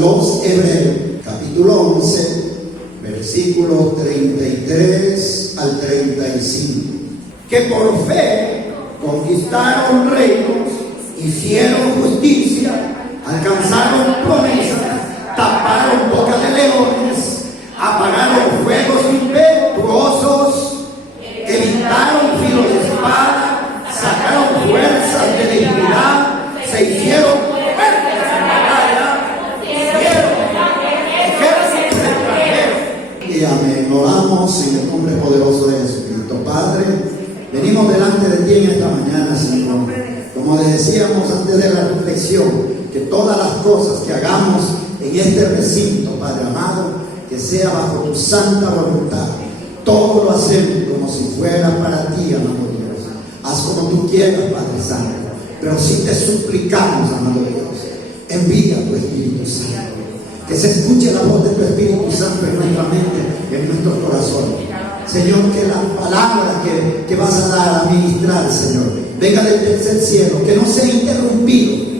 los Hebreos, capítulo 11, versículos 33 al 35. Que por fe conquistaron reinos, hicieron justicia, alcanzaron promesas, taparon boca de leones, apagaron fuegos impetuosos, evitaron filos de espada, sacaron fuerzas de debilidad, se hicieron fuertes en batalla, hicieron ejércitos extranjeros. Y amén. Oramos en el nombre poderoso de Jesucristo. Padre, venimos delante de ti en esta mañana, Señor. Como le decíamos antes de la reflexión, que todas las cosas que hagamos en este recinto, Padre amado, que sea bajo tu santa voluntad. Todo lo hacemos como si fuera para ti, amado Dios. Haz como tú quieras, Padre Santo. Pero sí te suplicamos, amado Dios, envía tu Espíritu Santo. Que se escuche la voz de tu Espíritu Santo en nuestra mente, en nuestros corazones. Señor, que la palabra que vas a dar a ministrar, Señor, venga del tercer cielo, que no sea interrumpido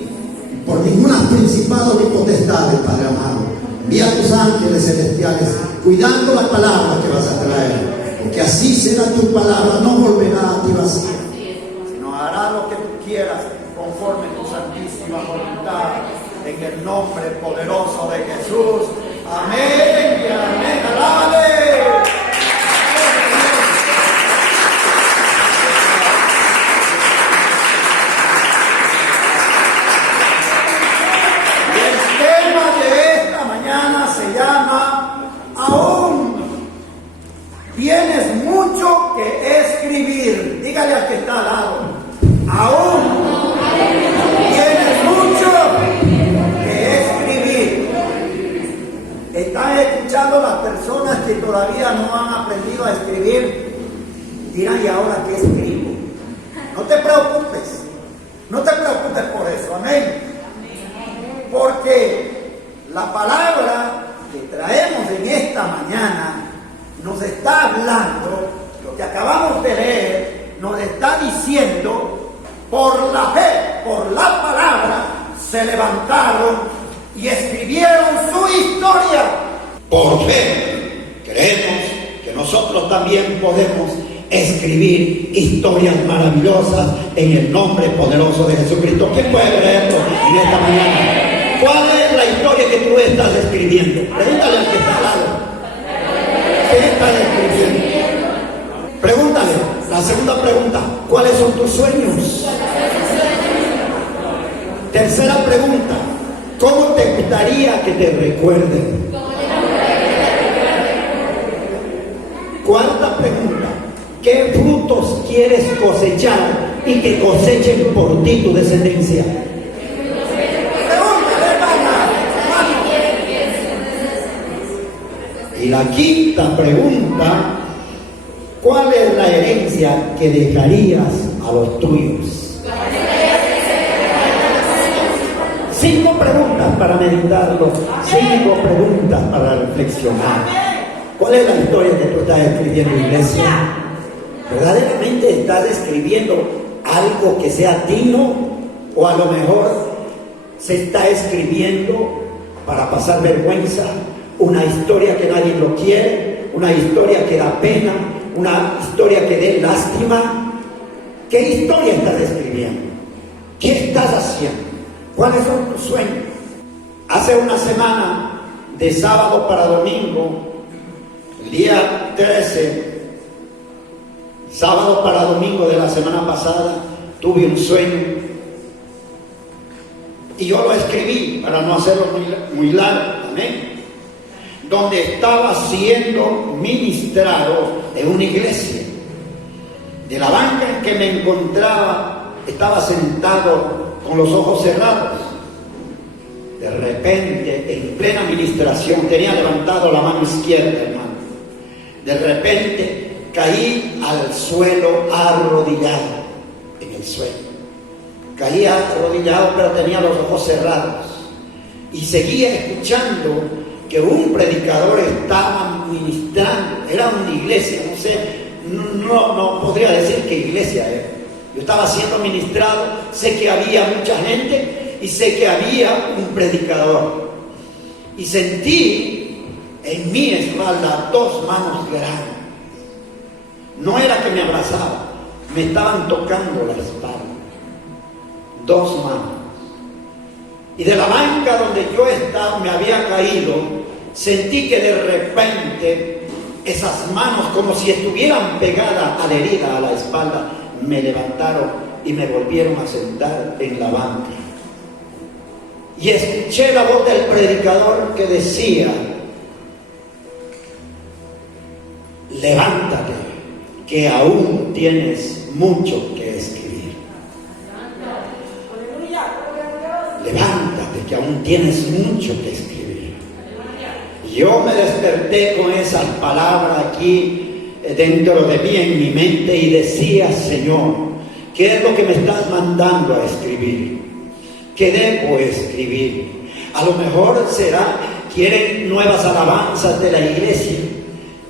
por ninguna principado ni potestad, Padre amado. Envía a tus ángeles celestiales, cuidando la palabra que vas a traer, porque así será tu palabra, no volverá a ti vacía, sino hará lo que tú quieras, conforme tu santísima voluntad, en el nombre poderoso de Jesús. Amén y amén. ¡Alábale! Tienes mucho que escribir. Dígale al que está al lado. Aún tienes mucho que escribir. Están escuchando las personas que todavía no han aprendido a escribir. Dirán, ¿y ahora qué escribo? No te preocupes. No te preocupes por eso. Amén. Porque la palabra que traemos en esta mañana nos está hablando, lo que acabamos de leer, nos está diciendo, por la fe, por la palabra, se levantaron y escribieron su historia. Por fe, creemos que nosotros también podemos escribir historias maravillosas en el nombre poderoso de Jesucristo. ¿Quién puede creerlo en esta mañana? ¿Cuál es la historia que tú estás escribiendo? Pregúntale al que está al lado. ¿Qué estás escribiendo? Pregúntale. La segunda pregunta, ¿cuáles son tus sueños? Tercera pregunta, ¿cómo te gustaría que te recuerden? Cuarta pregunta, ¿qué frutos quieres cosechar y que cosechen por ti tu descendencia? Y la quinta pregunta, ¿cuál es la herencia que dejarías a los tuyos? 5 preguntas para meditarlo, 5 preguntas para reflexionar. ¿Cuál es la historia que tú estás escribiendo, iglesia? ¿Verdaderamente estás escribiendo algo que sea digno? ¿O a lo mejor se está escribiendo para pasar vergüenza? Una historia que nadie lo quiere, una historia que da pena, una historia que dé lástima. ¿Qué historia estás escribiendo? ¿Qué estás haciendo? ¿Cuáles son tus sueños? Hace una semana, de sábado para domingo, el día 13, sábado para domingo de la semana pasada, tuve un sueño y yo lo escribí para no hacerlo muy largo. Amén. Donde estaba siendo ministrado en una iglesia. De la banca en que me encontraba, estaba sentado con los ojos cerrados. De repente, en plena ministración, tenía levantado la mano izquierda, hermano. De repente, caí al suelo arrodillado, en el suelo. Caí arrodillado, pero tenía los ojos cerrados. Y seguía escuchando que un predicador estaba ministrando. Era una iglesia, no sé, no podría decir qué iglesia era. Yo estaba siendo ministrado, sé que había mucha gente y sé que había un predicador. y sentí en mi espalda 2 manos grandes. No era que me abrazaban, me estaban tocando la espalda. 2 manos. Y de la banca donde yo estaba, me había caído, sentí que de repente esas manos, como si estuvieran pegadas a la herida, a la espalda, me levantaron y me volvieron a sentar en la banca. Y escuché la voz del predicador que decía: levántate, que aún tienes mucho que escribir. Levántate, que aún tienes mucho que escribir. Yo me desperté con esas palabras aquí dentro de mí, en mi mente, y decía: Señor, ¿qué es lo que me estás mandando a escribir? ¿Qué debo escribir? A lo mejor quieren nuevas alabanzas de la iglesia.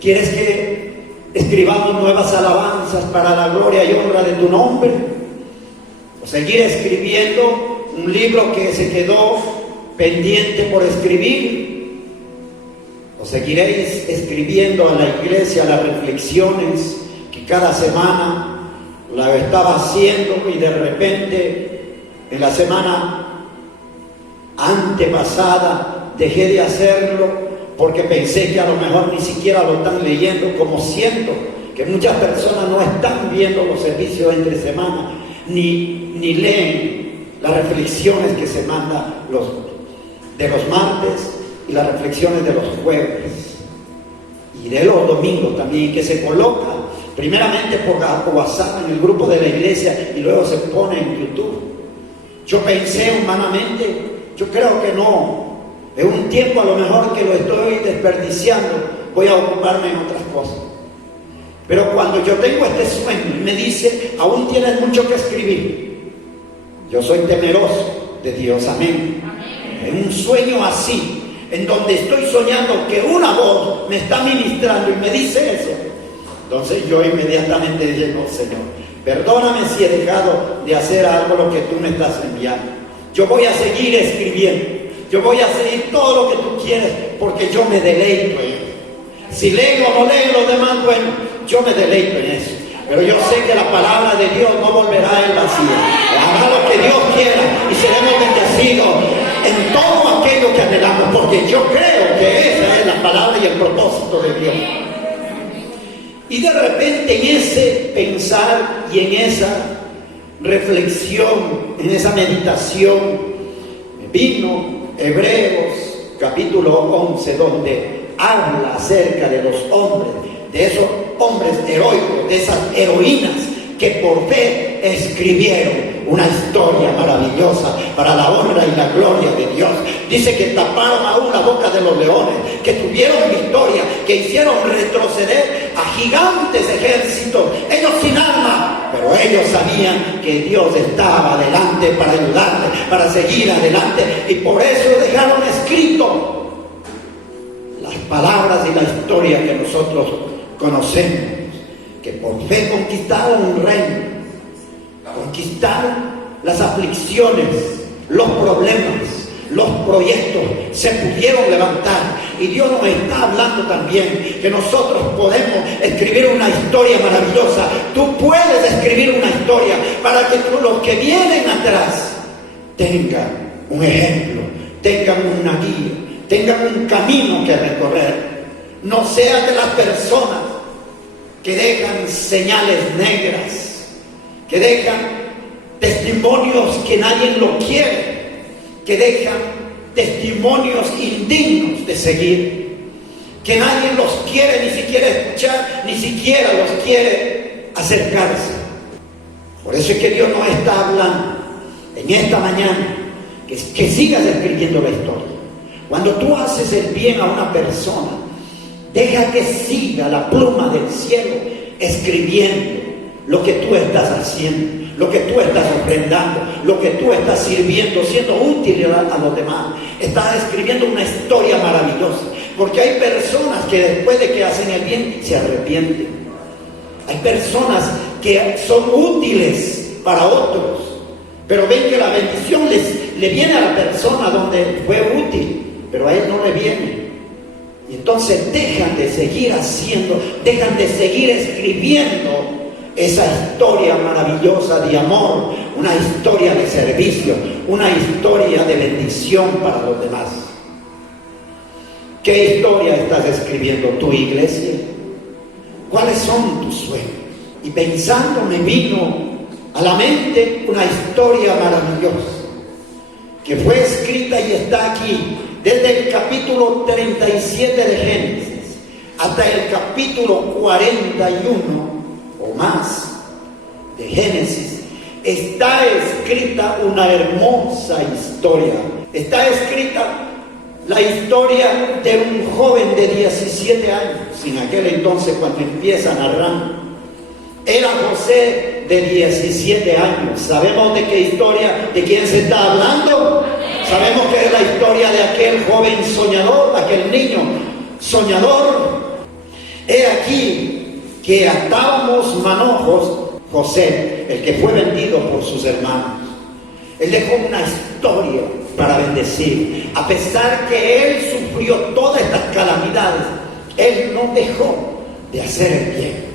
¿Quieres que escribamos nuevas alabanzas para la gloria y honra de tu nombre? O seguir escribiendo un libro que se quedó pendiente por escribir. O seguiréis escribiendo a la iglesia las reflexiones que cada semana la estaba haciendo, y de repente en la semana antepasada dejé de hacerlo porque pensé que a lo mejor ni siquiera lo están leyendo, como siento que muchas personas no están viendo los servicios entre semana, ni leen las reflexiones que se mandan de los martes y las reflexiones de los jueves y de los domingos también, que se coloca primeramente por WhatsApp en el grupo de la iglesia y luego se pone en YouTube. Yo pensé humanamente, yo creo que no, en un tiempo a lo mejor que lo estoy desperdiciando, voy a ocuparme en otras cosas. Pero cuando yo tengo este sueño y me dice: aún tienes mucho que escribir, yo soy temeroso de Dios, amén. En un sueño así, en donde estoy soñando que una voz me está ministrando y me dice eso, entonces yo inmediatamente dije: no, Señor, perdóname si he dejado de hacer algo lo que tú me estás enviando. Yo voy a seguir escribiendo, yo voy a seguir todo lo que tú quieres, porque yo me deleito en eso. Si leo o no leo los demás, bueno, yo me deleito en eso. Pero yo sé que la palabra de Dios no volverá en vacío. Hará lo que Dios quiera y seremos bendecidos en todo aquello que anhelamos, porque yo creo que esa es la palabra y el propósito de Dios. Y de repente en ese pensar y en esa reflexión, en esa meditación, vino Hebreos capítulo 11, donde habla acerca de los hombres, de esos hombres heroicos, de esas heroínas que por fe escribieron una historia maravillosa para la honra y la gloria de Dios. Dice que taparon aún la boca de los leones, que tuvieron victoria, que hicieron retroceder a gigantes ejércitos, ellos sin arma, pero ellos sabían que Dios estaba adelante para ayudarles, para seguir adelante, y por eso dejaron escrito las palabras y la historia que nosotros conocemos, que por fe conquistaron un reino, conquistaron las aflicciones, los problemas, los proyectos se pudieron levantar. Y Dios nos está hablando también que nosotros podemos escribir una historia maravillosa. Tú puedes escribir una historia para que los que vienen atrás tengan un ejemplo, tengan una guía, tengan un camino que recorrer. No sean de las personas que dejan señales negras, que dejan testimonios que nadie lo quiere, que dejan testimonios indignos de seguir, que nadie los quiere ni siquiera escuchar, ni siquiera los quiere acercarse. Por eso es que Dios nos está hablando en esta mañana que sigas escribiendo la historia. Cuando tú haces el bien a una persona, deja que siga la pluma del cielo escribiendo lo que tú estás haciendo, lo que tú estás ofrendando, lo que tú estás sirviendo, siendo útil a los demás. Estás escribiendo una historia maravillosa, porque hay personas que después de que hacen el bien se arrepienten. Hay personas que son útiles para otros, pero ven que la bendición le viene a la persona donde fue útil, pero a él no le viene. Y entonces dejan de seguir haciendo, dejan de seguir escribiendo esa historia maravillosa de amor, una historia de servicio, una historia de bendición para los demás. ¿Qué historia estás escribiendo tu iglesia? ¿Cuáles son tus sueños? Y pensando me vino a la mente una historia maravillosa que fue escrita y está aquí desde el capítulo 37 de Génesis hasta el capítulo 41 o más de Génesis. Está escrita una hermosa historia. Está escrita la historia de un joven de 17 años, en aquel entonces cuando empieza a narrar. Era José de 17 años. ¿Sabemos de qué historia, de quién se está hablando? Sabemos que es la historia de aquel joven soñador, aquel niño soñador. He aquí que atábamos manojos, José, el que fue vendido por sus hermanos. Él dejó una historia para bendecir. A pesar que él sufrió todas estas calamidades, él no dejó de hacer el bien.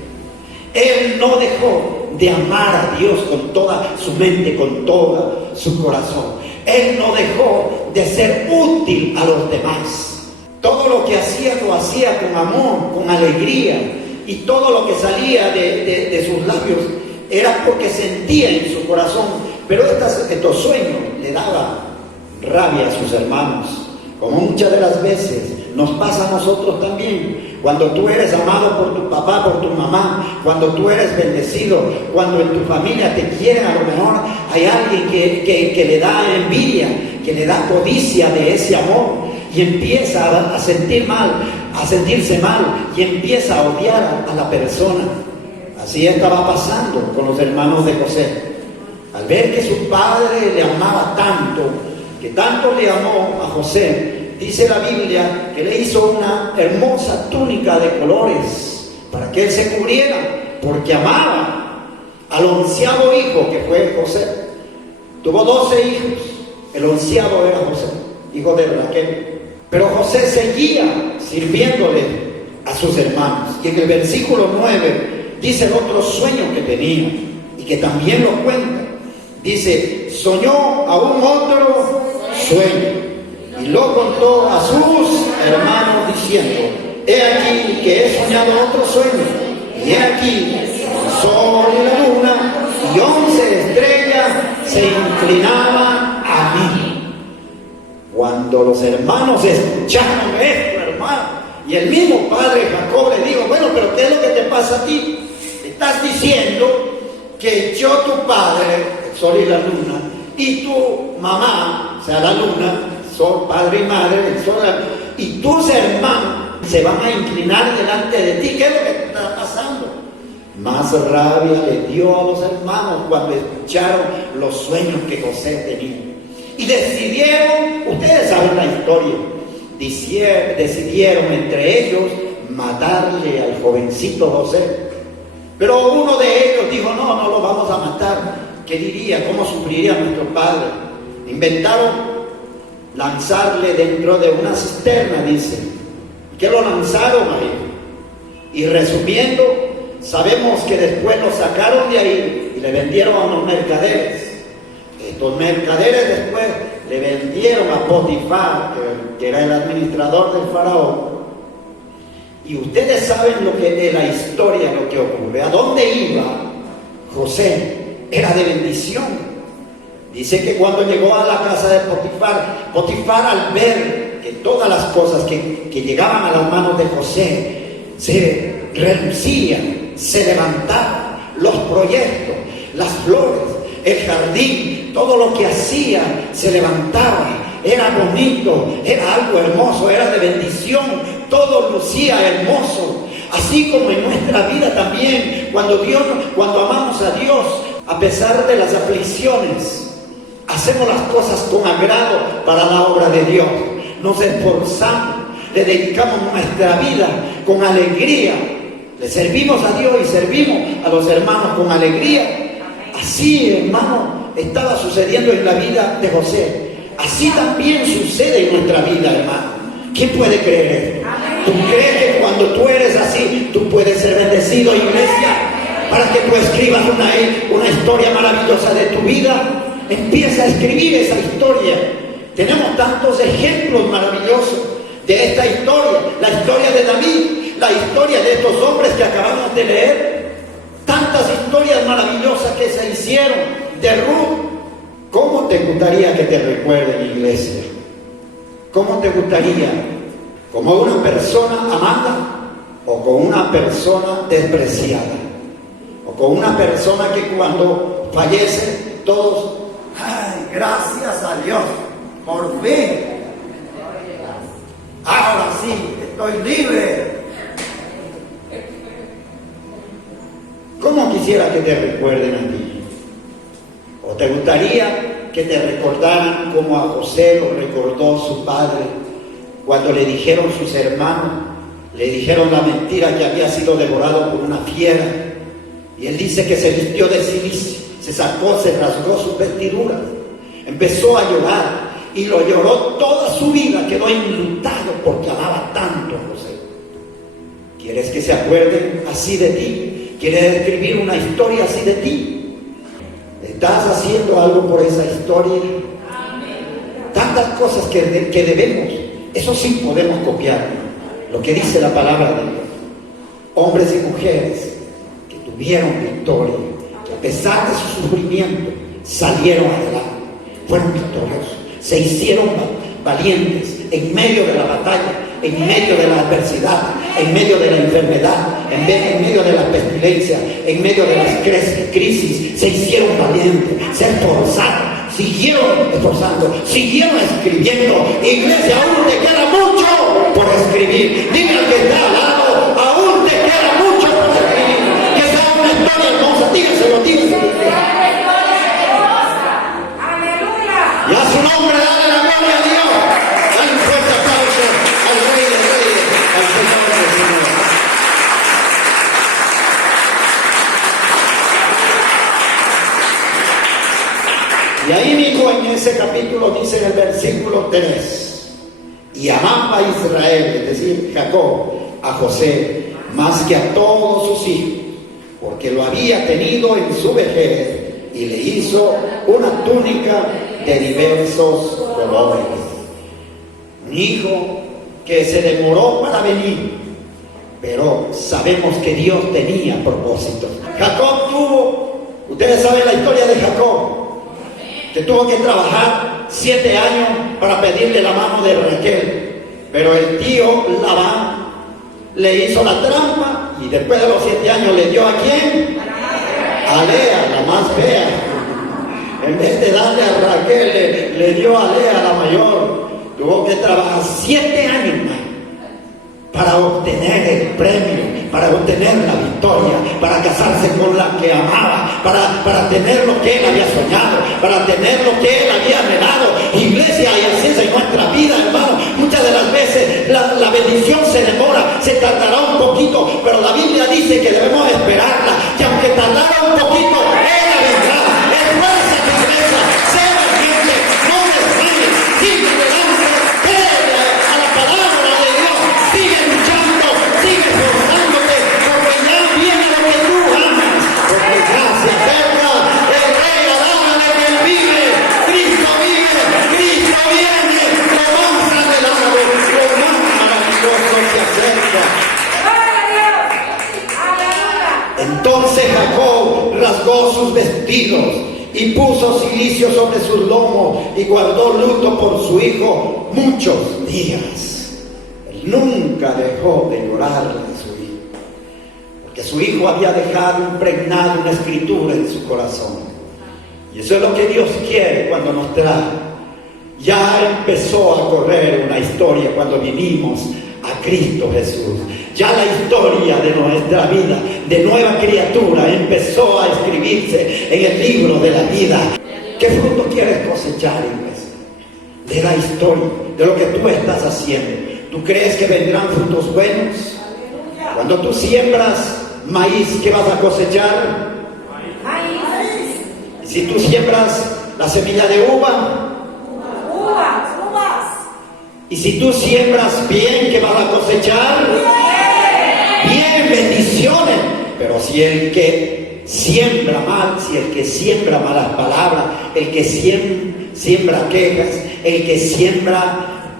Él no dejó de amar a Dios con toda su mente, con todo su corazón. Él no dejó de ser útil a los demás. Todo lo que hacía lo hacía con amor, con alegría. Y todo lo que salía de sus labios era porque sentía en su corazón. Pero estos sueños le daban rabia a sus hermanos, como muchas de las veces nos pasa a nosotros también. Cuando tú eres amado por tu papá, por tu mamá, cuando tú eres bendecido, cuando en tu familia te quieren, a lo mejor hay alguien que le da envidia, que le da codicia de ese amor y empieza a sentir mal, a sentirse mal y empieza a odiar a la persona. Así estaba pasando con los hermanos de José. Al ver que su padre le amaba tanto, que tanto le amó a José, dice la Biblia que le hizo una hermosa túnica de colores para que él se cubriera, porque amaba al 11º hijo que fue José. Tuvo 12 hijos, el 11º era José, hijo de Raquel. Pero José seguía sirviéndole a sus hermanos. Y en el versículo 9 dice el otro sueño que tenía y que también lo cuenta. Dice, soñó aún otro sueño y lo contó a sus hermanos diciendo, he aquí que he soñado otro sueño, y he aquí el sol y la luna y 11 estrellas se inclinaban a mí. Cuando los hermanos escucharon esto, hermano, y el mismo padre Jacob le dijo, bueno, pero ¿qué es lo que te pasa a ti? Estás diciendo que yo, tu padre, el sol y la luna, y tu mamá, o sea, la luna, son padre y madre, el sol, y tus hermanos se van a inclinar delante de ti. ¿Qué es lo que te está pasando? Más rabia le dio a los hermanos cuando escucharon los sueños que José tenía. Y decidieron, ustedes saben la historia, decidieron entre ellos matarle al jovencito José. Pero uno de ellos dijo, no lo vamos a matar. ¿Qué diría? ¿Cómo sufriría nuestro padre? Inventaron lanzarle dentro de una cisterna, dice. ¿Qué lo lanzaron ahí? Y resumiendo, sabemos que después lo sacaron de ahí y le vendieron a unos mercaderes. Estos mercaderes después le vendieron a Potifar, que era el administrador del faraón. Y ustedes saben lo que de la historia, lo que ocurre. ¿A dónde iba José? Era de bendición. Dice que cuando llegó a la casa de Potifar, Potifar al ver que todas las cosas que llegaban a las manos de José se relucían, se levantaban, los proyectos, las flores, el jardín, todo lo que hacía se levantaba, era bonito, era algo hermoso, era de bendición, todo lucía hermoso. Así como en nuestra vida también, cuando amamos a Dios, a pesar de las aflicciones, hacemos las cosas con agrado para la obra de Dios. Nos esforzamos, le dedicamos nuestra vida con alegría. Le servimos a Dios y servimos a los hermanos con alegría. Así, hermano, estaba sucediendo en la vida de José. Así también sucede en nuestra vida, hermano. ¿Quién puede creer esto? ¿Tú crees que cuando tú eres así, tú puedes ser bendecido, iglesia? Para que tú escribas una historia maravillosa de tu vida. Empieza a escribir esa historia. Tenemos tantos ejemplos maravillosos de esta historia. La historia de David, la historia de estos hombres que acabamos de leer. Tantas historias maravillosas que se hicieron de Ruth. ¿Cómo te gustaría que te recuerden, iglesia? ¿Cómo te gustaría? ¿Como una persona amada o como una persona despreciada? ¿O con una persona que cuando fallece todos, ay, gracias a Dios, por fin, ahora sí, estoy libre? ¿Cómo quisiera que te recuerden a ti? ¿O te gustaría que te recordaran como a José lo recordó su padre cuando le dijeron sus hermanos, le dijeron la mentira que había sido devorado por una fiera? Y él dice que se vistió de silicio, se rasgó sus vestiduras, empezó a llorar y lo lloró toda su vida, quedó enlutado porque amaba tanto a José. ¿Quieres que se acuerden así de ti? ¿Quieres escribir una historia así de ti? ¿Estás haciendo algo por esa historia? Tantas cosas que debemos, eso sí podemos copiar, lo que dice la palabra de Dios. Hombres y mujeres tuvieron victoria, que a pesar de su sufrimiento salieron adelante, fueron victoriosos, se hicieron valientes en medio de la batalla, en medio de la adversidad, en medio de la enfermedad, en medio de la pestilencia, en medio de las crisis, se hicieron valientes, se esforzaron, siguieron esforzando, siguieron escribiendo. Iglesia, aún te queda mucho por escribir. Dime al que está al lado, aún te queda mucho por escribir. Una historia hermosa, dígaselo. Y a su nombre dale la gloria a Dios. Dale un fuerte aplauso al Rey de Reyes, al Señor de Señores. Y ahí mismo en ese capítulo dice en el versículo 3: y amaba a Israel, es decir, Jacob, a José, más que a todos sus hijos, porque lo había tenido en su vejez, y le hizo una túnica de diversos colores. Un hijo que se demoró para venir, pero sabemos que Dios tenía propósito. Jacob tuvo, ustedes saben la historia de Jacob, que tuvo que trabajar 7 años para pedirle la mano de Raquel, pero el tío Labán le hizo la trampa y después de los 7 años le dio ¿a quién? A Lea, la más fea. En vez de darle a Raquel, le dio a Lea, la mayor. Tuvo que trabajar 7 años más para obtener el premio, para obtener la victoria, para casarse con la que amaba, para tener lo que él había soñado, para tener lo que él había anhelado. Iglesia, y así es en nuestra vida, hermano. Muchas de las veces la bendición se demora, se tardará un poquito, pero la Biblia dice que debemos esperarla, que aunque tardara un poquito, ella vendrá. Esfuérzate, iglesia, sé valiente, no desmayes, sigue adelante, cree a la palabra de Dios, sigue luchando, sigue esforzándote, porque ya viene lo que tú amas, porque ya se acerca el Rey Adán, que él vive, Cristo viene, Cristo viene, lo más anhelado, lo más maravilloso se acerca. Entonces Jacob rasgó sus vestidos y puso cilicio sobre sus lomos y guardó luto por su hijo muchos días. Él nunca dejó de llorar de su hijo, porque su hijo había dejado impregnada una escritura en su corazón. Y eso es lo que Dios quiere cuando nos trae. Ya empezó a correr una historia cuando vinimos a Cristo Jesús. Ya la historia de nuestra vida, de nueva criatura, empezó a escribirse en el libro de la vida. ¿Qué fruto quieres cosechar, iglesia? De la historia, de lo que tú estás haciendo. ¿Tú crees que vendrán frutos buenos? Cuando tú siembras maíz, ¿qué vas a cosechar? Maíz. Y si tú siembras la semilla de uva, Y si tú siembras bien, ¿qué vas a cosechar? Bien, bendiciones. Pero si el que siembra mal, si el que siembra malas palabras, el que siembra quejas, el que siembra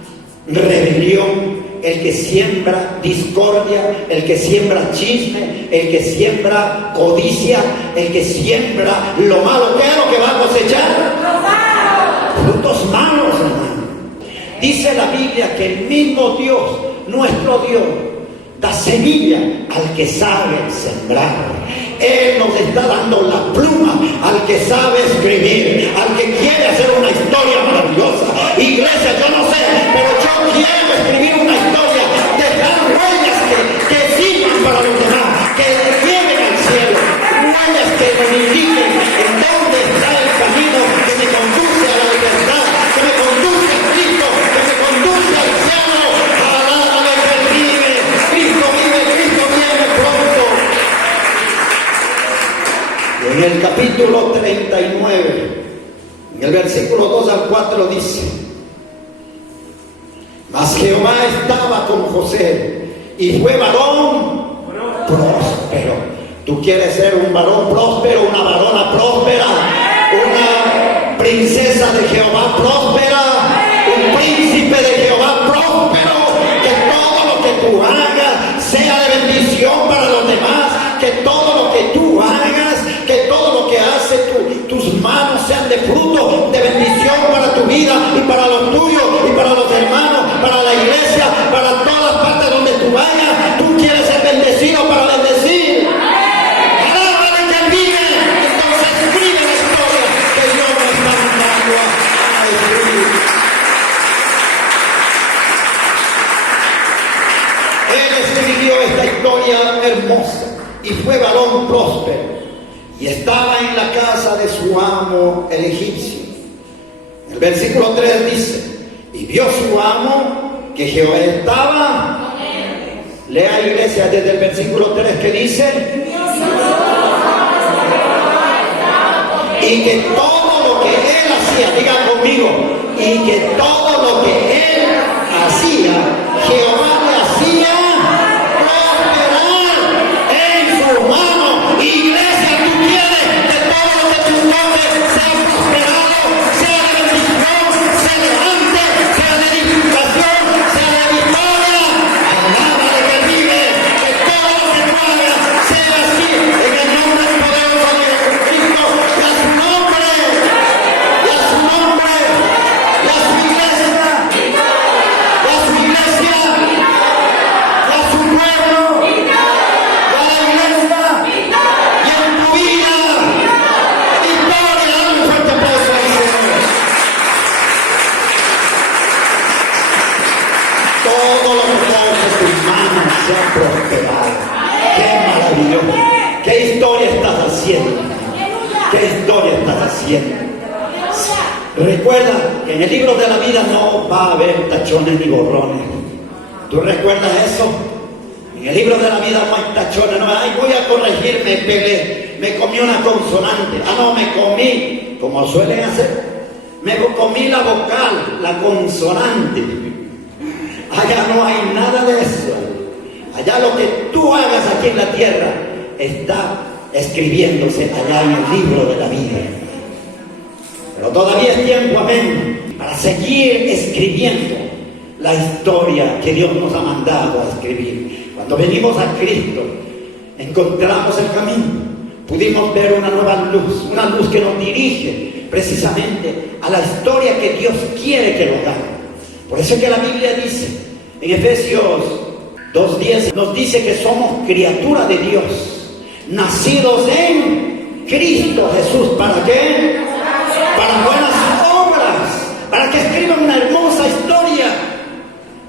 rebelión, el que siembra discordia, el que siembra chisme, el que siembra codicia, el que siembra lo malo, ¿qué es lo que va a cosechar? Frutos malos, hermano. Dice la Biblia que el mismo Dios, nuestro Dios, da semilla al que sabe sembrar. Él nos está dando la pluma al que sabe escribir, al que quiere hacer una historia maravillosa. Iglesia, yo no sé, pero yo quiero escribir una historia, dejar huellas que sirvan para los demás, que lleven al cielo, huellas que me indiquen en dónde está el camino que me conduce a la libertad, que me conduce a Cristo, que me conduce al cielo. Alaba al que vive. Cristo vive, Cristo viene pronto. En el capítulo 39, en el versículo 2 al 4 dice: mas Jehová estaba con José y fue varón próspero. ¿Tú quieres ser un varón próspero, una varona próspera, una princesa de Jehová próspera, un príncipe de Jehová próspero? Que todo lo que tú hagas sea de bendición para los demás, que todo lo que tú hagas, que todo lo que hace tus manos sean de fruto, de bendición para tu vida y para los tuyos y para los hermanos, para la iglesia, para todas partes donde tú vayas. Tú quieres ser bendecido para bendecir. Alábale que vive. Entonces escribe la historia que Dios nos está mandando a escribir. Él escribió esta historia hermosa y fue varón próspero. Y estaba en la casa de su amo el egipcio. El versículo 3 dice: y vio su amo que Jehová estaba. Lea, iglesia, desde el versículo 3 que dice: y que todo lo que él hacía, diga conmigo, y que todo lo que él hacía, Jehová le hacía prosperar en su mano. Iglesia, tú quieres que todo lo que tú toques sea prosperado, sea de bendición, sea de avance, sea de edificación, sea de victoria. Alábale que vive, que todo lo que tú hagas sea así, en el nombre poderoso de Jesucristo, y a su nombre, y a su nombre, y a su iglesia, y a su iglesia, y a su pueblo, y a la iglesia. Todo lo que toque tus manos sea prosperado. ¡Qué maravilloso! ¿Qué historia estás haciendo? ¿Qué historia estás haciendo? Recuerda que en el libro de la vida no va a haber tachones ni borrones. ¿Tú recuerdas eso? En el libro de la vida no hay tachones. No, ay, voy a corregir, me pegué, me comí una consonante. Ah, no, me comí, como suelen hacer, me comí la vocal, la consonante. Allá no hay nada de eso. Allá lo que tú hagas aquí en la tierra está escribiéndose allá en el libro de la vida. Pero todavía es tiempo, amén, para seguir escribiendo la historia que Dios nos ha mandado a escribir. Cuando venimos a Cristo, encontramos el camino. Pudimos ver una nueva luz, una luz que nos dirige precisamente a la historia que Dios quiere que nos haga. Por eso es que la Biblia dice, en Efesios 2:10, nos dice que somos criaturas de Dios, nacidos en Cristo Jesús. ¿Para qué? Para buenas obras, para que escriban una hermosa historia,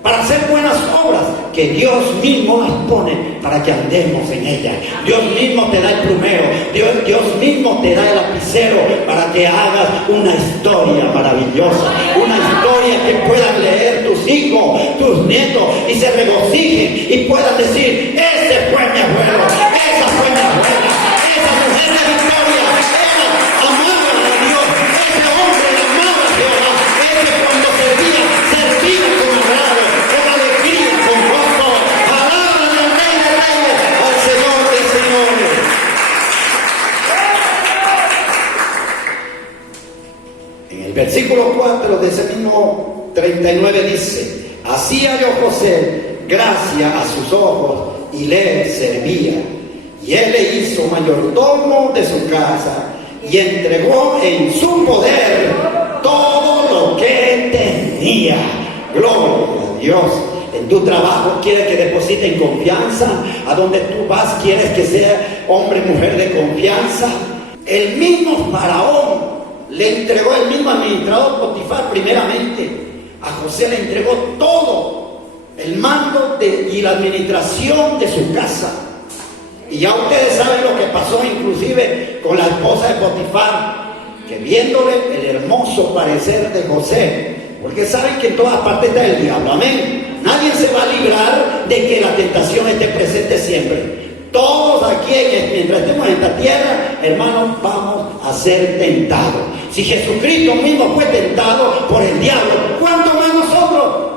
para hacer buenas obras que Dios mismo las pone para que andemos en ellas. Dios mismo te da el plumero, Dios mismo te da el lapicero para que hagas una historia maravillosa, una historia que puedan leer tus hijos, tus nietos y se regocijen y puedan decir: ese fue mi abuelo, esa fue mi abuela, esa mujer de victoria, ella amaba a Dios, ese hombre amaba a Jehová, ese cuando servía como rey. versículo 4 de ese mismo 39 dice: así halló José gracia a sus ojos y le servía. Y él le hizo mayordomo de su casa y entregó en su poder todo lo que tenía. Gloria a Dios. En tu trabajo quieres que depositen confianza. A donde tú vas quieres que sea hombre, mujer de confianza. El mismo Faraón le entregó, el mismo administrador Potifar primeramente, a José le entregó todo el mando y la administración de su casa. Y ya ustedes saben lo que pasó inclusive con la esposa de Potifar, que viéndole el hermoso parecer de José, porque saben que en todas partes está el diablo, amén. Nadie se va a librar de que la tentación esté presente siempre. Todos aquí, mientras estemos en esta tierra, hermanos, vamos a ser tentados. Si Jesucristo mismo fue tentado por el diablo, ¿cuánto más nosotros?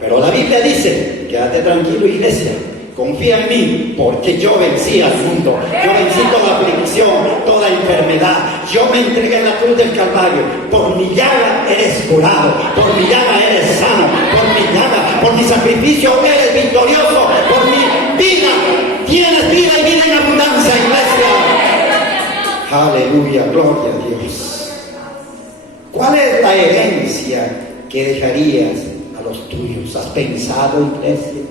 Pero la Biblia dice: quédate tranquilo, iglesia, confía en mí, porque yo vencí al mundo. Yo vencí toda aflicción, toda enfermedad. Yo me entregué en la cruz del Calvario. Por mi llaga eres curado, por mi llaga eres sano, por mi llaga, por mi sacrificio eres victorioso, por mi vida tienes vida y vida en abundancia, iglesia. Aleluya, gloria a Dios. ¿Cuál es la herencia que dejarías a los tuyos? ¿Has pensado, iglesia?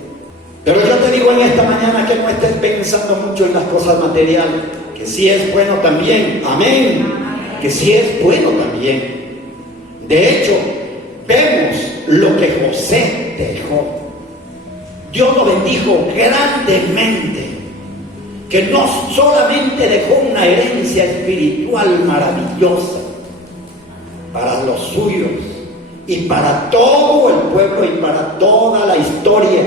Pero yo te digo en esta mañana que no estés pensando mucho en las cosas materiales, que sí es bueno también, amén, que sí es bueno también. De hecho, vemos lo que José dejó. Dios lo bendijo grandemente, que no solamente dejó una herencia espiritual maravillosa para los suyos y para todo el pueblo y para toda la historia,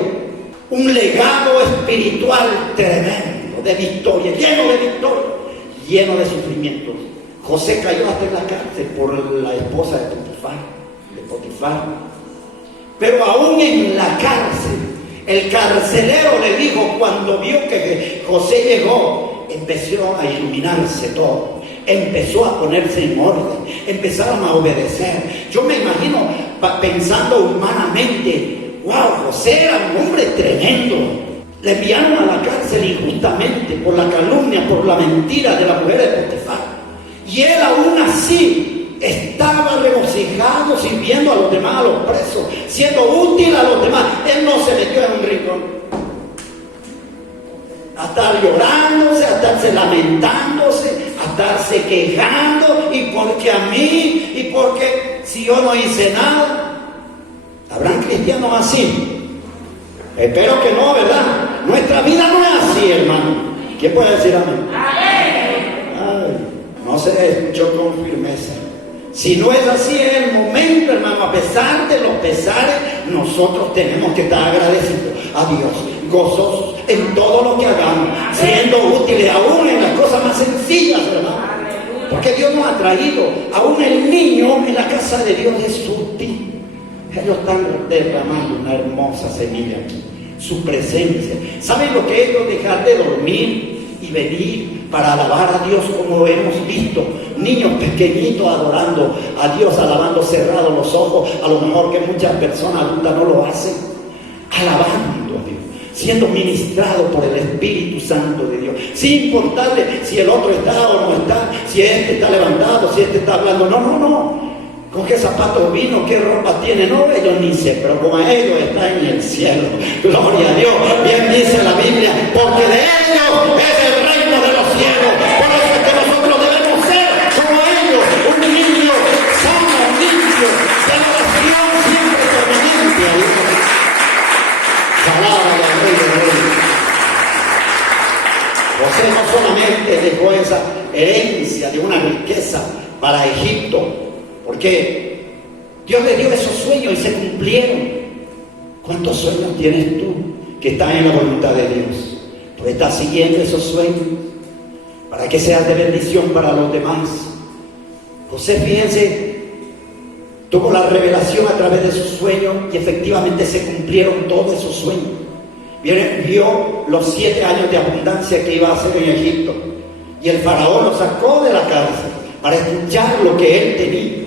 un legado espiritual tremendo de victoria, lleno de victoria, lleno de sufrimientos. José cayó hasta en la cárcel por la esposa de Potifar. Pero aún en la cárcel, el carcelero le dijo, cuando vio que José llegó, empezó a iluminarse todo, empezó a ponerse en orden, empezaron a obedecer. Yo me imagino pensando humanamente: wow, José era un hombre tremendo. Le enviaron a la cárcel injustamente por la calumnia, por la mentira de la mujer de Potifar. Y él aún así estaba regocijado, sirviendo a los demás, a los presos, siendo útil a los demás. Él no se metió en un rincón a estar llorándose, a estarse lamentándose, a estarse quejando, y porque a mí, y porque si yo no hice nada. ¿Habrán cristianos así? Espero que no, ¿verdad? Nuestra vida no es así, hermano. ¿Quién puede decir amén? Ay, no se escuchó con firmeza. Si no es así en el momento, hermano, a pesar de los pesares, nosotros tenemos que estar agradecidos a Dios, gozosos en todo lo que hagamos, siendo útiles aún en las cosas más sencillas, hermano. Porque Dios nos ha traído, aún el niño en la casa de Dios es útil. Ellos están derramando una hermosa semilla aquí, su presencia. ¿Saben lo que es ellos dejar de dormir y venir para alabar a Dios, como hemos visto? Niños pequeñitos adorando a Dios, alabando cerrados los ojos. A lo mejor que muchas personas adultas no lo hacen, alabando a Dios, siendo ministrado por el Espíritu Santo de Dios, sin importarle si el otro está o no está, si este está levantado, si este está hablando. No. ¿Con qué zapatos vino? ¿Qué ropa tiene? No, ellos ni sé, pero como a ellos está en el cielo. Gloria a Dios. Bien dice la Biblia, porque de ellos es el reino de los cielos. Por eso es que nosotros debemos ser como ellos, un niño sano, limpio, de oración siempre permanente a Dios. Palabra del Rey de Reyes. José no solamente dejó esa herencia de una riqueza para Egipto, porque Dios le dio esos sueños y se cumplieron. ¿Cuántos sueños tienes tú que están en la voluntad de Dios? ¿Tú estás siguiendo esos sueños para que seas de bendición para los demás? José, fíjense, tuvo la revelación a través de sus sueños y efectivamente se cumplieron todos esos sueños. Vio los 7 años de abundancia que iba a hacer en Egipto, y el faraón lo sacó de la cárcel para escuchar lo que él tenía.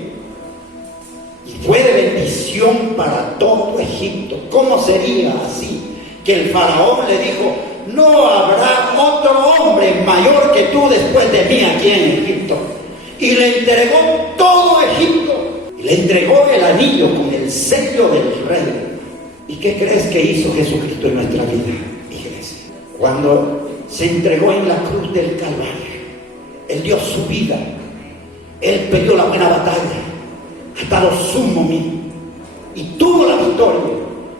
fue de bendición para todo Egipto. ¿Cómo sería así? Que el faraón le dijo: no habrá otro hombre mayor que tú después de mí aquí en Egipto. Y le entregó todo Egipto. Y le entregó el anillo con el sello del rey. ¿Y qué crees que hizo Jesucristo en nuestra vida, iglesia? Cuando se entregó en la cruz del Calvario, Él dio su vida. Él peleó la buena batalla hasta lo sumo mismo y tuvo la victoria.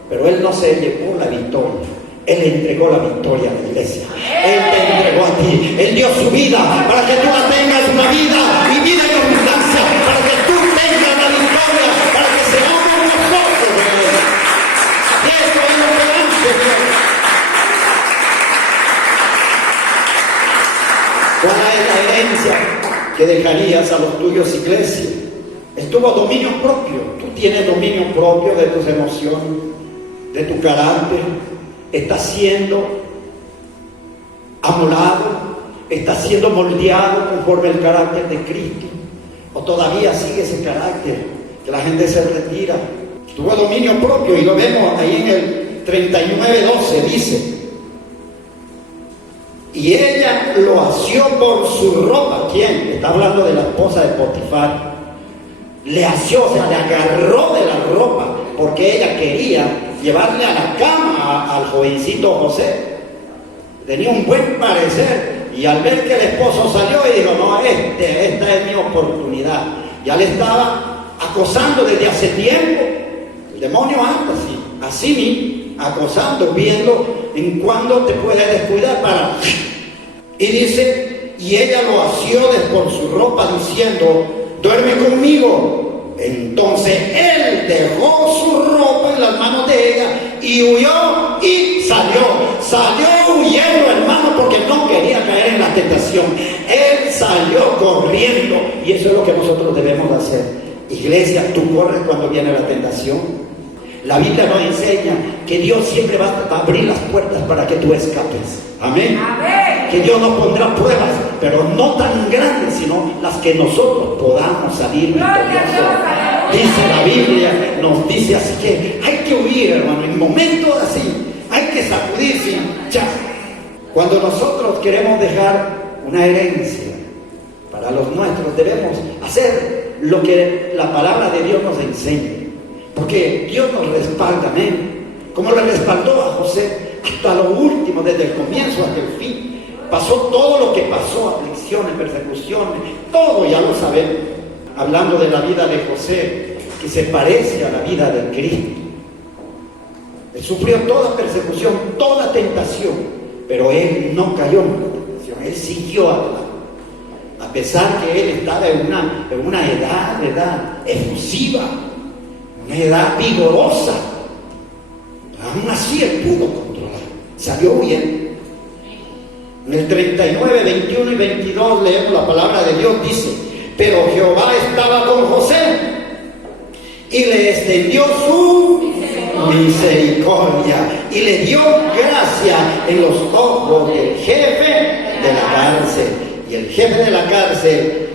Pero Él no se llevó la victoria, Él entregó la victoria a la iglesia. Él te entregó a ti. Él dio su vida para que tú la tengas, una vida y vida en abundancia, para que tú tengas la victoria, para que seamos nosotros de Él. Y eso es lo que hace Dios. ¿Cuál es la herencia que dejarías a los tuyos, iglesia? Él tuvo dominio propio. Tú tienes dominio propio de tus emociones, de tu carácter. Estás siendo amolado, estás siendo moldeado conforme el carácter de Cristo, o todavía sigue ese carácter que la gente se retira. Tuvo dominio propio y lo vemos ahí en el 39:12, dice: y ella lo asió por su ropa. ¿Quién? Está hablando de la esposa de Potifar. Le asió, o sea, le agarró de la ropa, porque ella quería llevarle a la cama al jovencito José. Tenía un buen parecer, y al ver que el esposo salió y dijo: no, esta es mi oportunidad. Ya le estaba acosando desde hace tiempo. El demonio anda así mismo, acosando, viendo en cuándo te puede descuidar para... Y dice: y ella lo asió por su ropa, diciendo: duerme conmigo. Entonces él dejó su ropa en las manos de ella y huyó y salió huyendo, hermano, porque no quería caer en la tentación. Él salió corriendo, y eso es lo que nosotros debemos hacer. Iglesia, tú corres cuando viene la tentación. La Biblia nos enseña que Dios siempre va a abrir las puertas para que tú escapes. Amén. Amén. Que Dios nos pondrá pruebas, pero no tan grandes, sino las que nosotros podamos salir victoriosos. Dice la Biblia, nos dice así que hay que huir, hermano, en momentos así, hay que sacudirse. Ya. Cuando nosotros queremos dejar una herencia para los nuestros, debemos hacer lo que la palabra de Dios nos enseña. Porque Dios nos respalda, amén. Como le respaldó a José hasta lo último, desde el comienzo hasta el fin. Pasó todo lo que pasó, aflicciones, persecuciones, todo ya lo sabemos. Hablando de la vida de José, que se parece a la vida de Cristo. Él sufrió toda persecución, toda tentación, pero él no cayó en la tentación, él siguió adelante. A pesar que él estaba en una edad efusiva, una edad vigorosa, aún así él pudo controlar, salió bien. En el 39, 21 y 22 leemos la palabra de Dios, dice: pero Jehová estaba con José y le extendió su misericordia y le dio gracia en los ojos del jefe de la cárcel. Y el jefe de la cárcel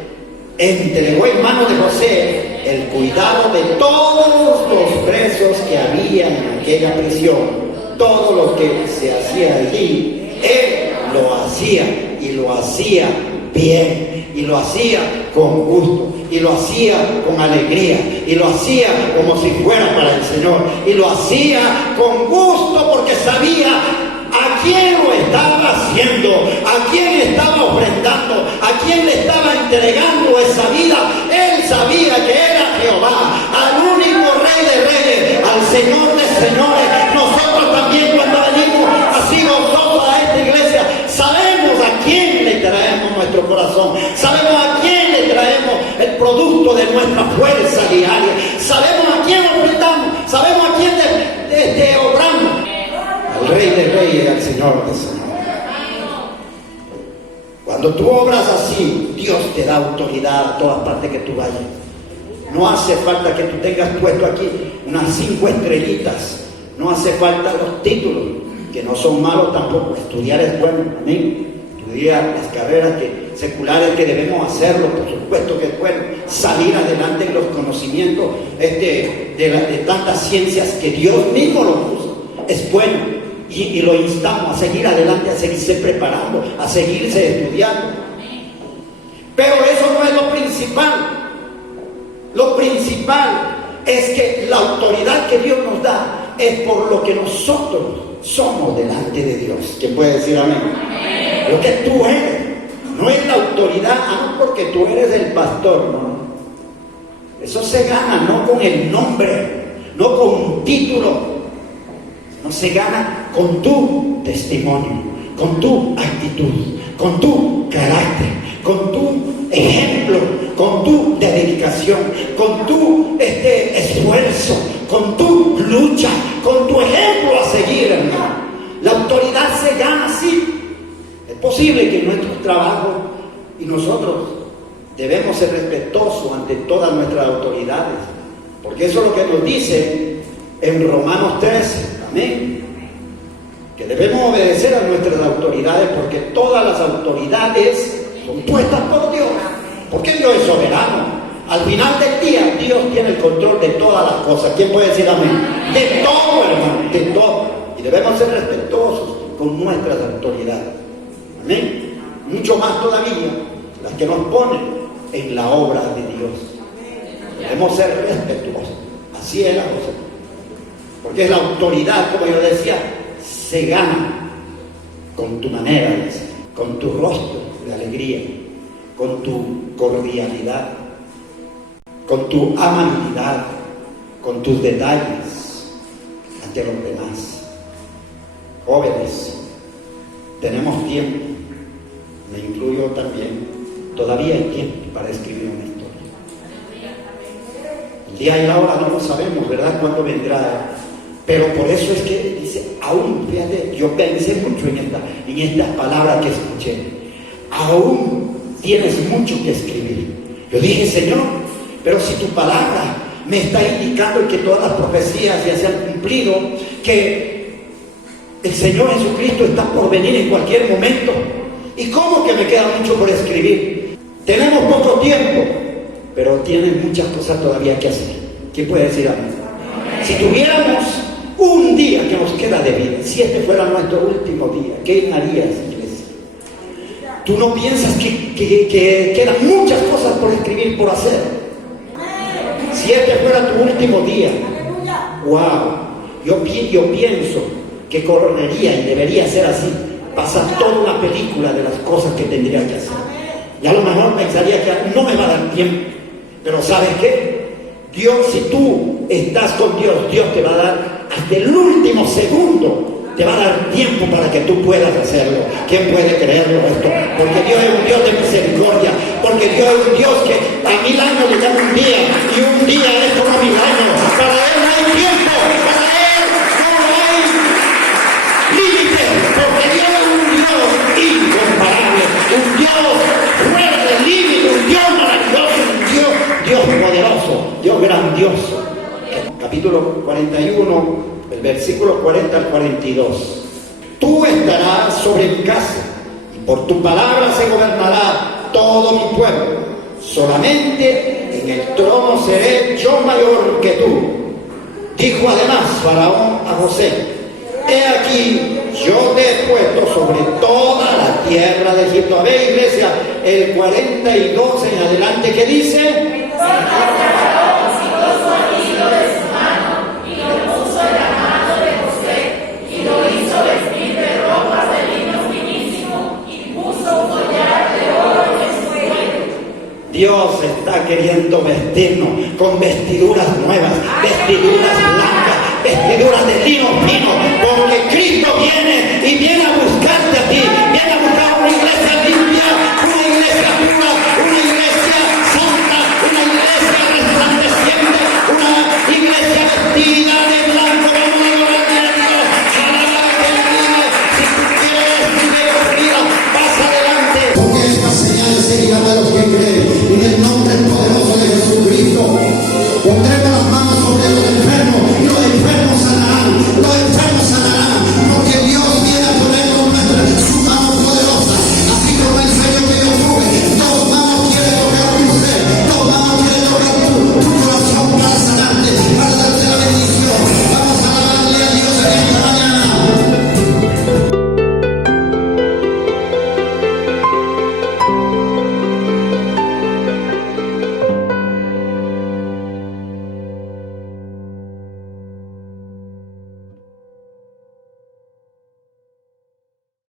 entregó en manos de José el cuidado de todos los presos que había en aquella prisión. Todo lo que se hacía allí, él lo hacía, y lo hacía bien, y lo hacía con gusto, y lo hacía con alegría, y lo hacía como si fuera para el Señor, y lo hacía con gusto porque sabía a quién lo estaba haciendo, a quién estaba ofrendando, a quién le estaba entregando esa vida. Él sabía que era Jehová, al único Rey de Reyes, al Señor de Señores. Nosotros también, cuando venimos así gozosos a esta iglesia, sabemos a quién le traemos nuestro corazón, sabemos a quién le traemos el producto de nuestra fuerza diaria, sabemos a quién ofrendamos, sabemos a quién obramos. Al Rey de Reyes, al Señor de Señores. Cuando tú obras así, Dios te da autoridad a todas partes que tú vayas. No hace falta que tú tengas puesto aquí unas 5 estrellitas. No hace falta los títulos, que no son malos tampoco. Estudiar es bueno, amén. estudiar las carreras seculares que debemos hacerlo, por supuesto que es bueno salir adelante en los conocimientos de tantas ciencias que Dios mismo lo puso, es bueno, y lo instamos a seguir adelante, a seguirse preparando, a seguirse estudiando. Pero eso no es lo principal. Lo principal es que la autoridad que Dios nos da es por lo que nosotros somos delante de Dios. ¿Quién puede decir amén? Amén. Lo que tú eres, no es la autoridad, no porque tú eres el pastor, no. Eso se gana no con el nombre, no con un título, no se gana con tu testimonio, con tu actitud, con tu carácter, con tu ejemplo, con tu dedicación, con tu esfuerzo, con tu lucha, con tu ejemplo a seguir, hermano. La autoridad se gana así. Es posible que en nuestros trabajos, y nosotros debemos ser respetuosos ante todas nuestras autoridades, porque eso es lo que nos dice en Romanos 13, amén, que debemos obedecer a nuestras autoridades, porque todas las autoridades son puestas por Dios, porque Dios es soberano. Al final del día, Dios tiene el control de todas las cosas. ¿Quién puede decir amén? De todo, hermano, de todo. Y debemos ser respetuosos con nuestras autoridades. Amén. Mucho más todavía las que nos ponen en la obra de Dios. Debemos ser respetuosos. Así es la cosa. Porque es la autoridad, como yo decía, se gana con tu manera de ser, con tu rostro de alegría, con tu cordialidad, con tu amabilidad, con tus detalles ante los demás. Jóvenes, tenemos tiempo, me incluyo también, todavía hay tiempo para escribir una historia. El día y la hora no lo sabemos, ¿verdad? ¿Cuándo vendrá? Pero por eso es que dice, aún, fíjate, yo pensé mucho en estas palabras que escuché. Aún tienes mucho que escribir. Yo dije, Señor, pero si tu palabra me está indicando que todas las profecías ya se han cumplido, que el Señor Jesucristo está por venir en cualquier momento, ¿y cómo que me queda mucho por escribir? Tenemos poco tiempo, pero tienes muchas cosas todavía que hacer. ¿Quién puede decir amén? Si tuviéramos un día que nos queda de vida, si este fuera nuestro último día, ¿qué harías, iglesia? ¿Tú no piensas que quedan muchas cosas por escribir, por hacer? Si este fuera tu último día, wow, yo pienso que correría y debería ser así, pasar toda una película de las cosas que tendría que hacer. Y a lo mejor pensaría que no me va a dar tiempo, pero ¿sabes qué? Dios, si tú estás con Dios, Dios te va a dar hasta el último segundo, te va a dar tiempo para que tú puedas hacerlo. ¿Quién puede creerlo esto? Porque Dios es un Dios de misericordia, porque Dios es un Dios que a 1000 años le llama un día, y un día es como 1000 años. Para Él no hay tiempo, para Él no hay límites, porque Dios es un Dios incomparable, un Dios fuera de límite, un Dios maravilloso, un Dios poderoso, Dios grandioso. Capítulo 41, el versículo 40 al 42. Tú estarás sobre mi casa, y por tu palabra se gobernará todo mi pueblo. Solamente en el trono seré yo mayor que tú. Dijo además Faraón a José: he aquí, yo te he puesto sobre toda la tierra de Egipto. A ver, iglesia, el 42 en adelante, ¿qué dice? Dios está queriendo vestirnos con vestiduras nuevas, vestiduras blancas, vestiduras de lino fino, porque Cristo viene y viene a buscarte a ti.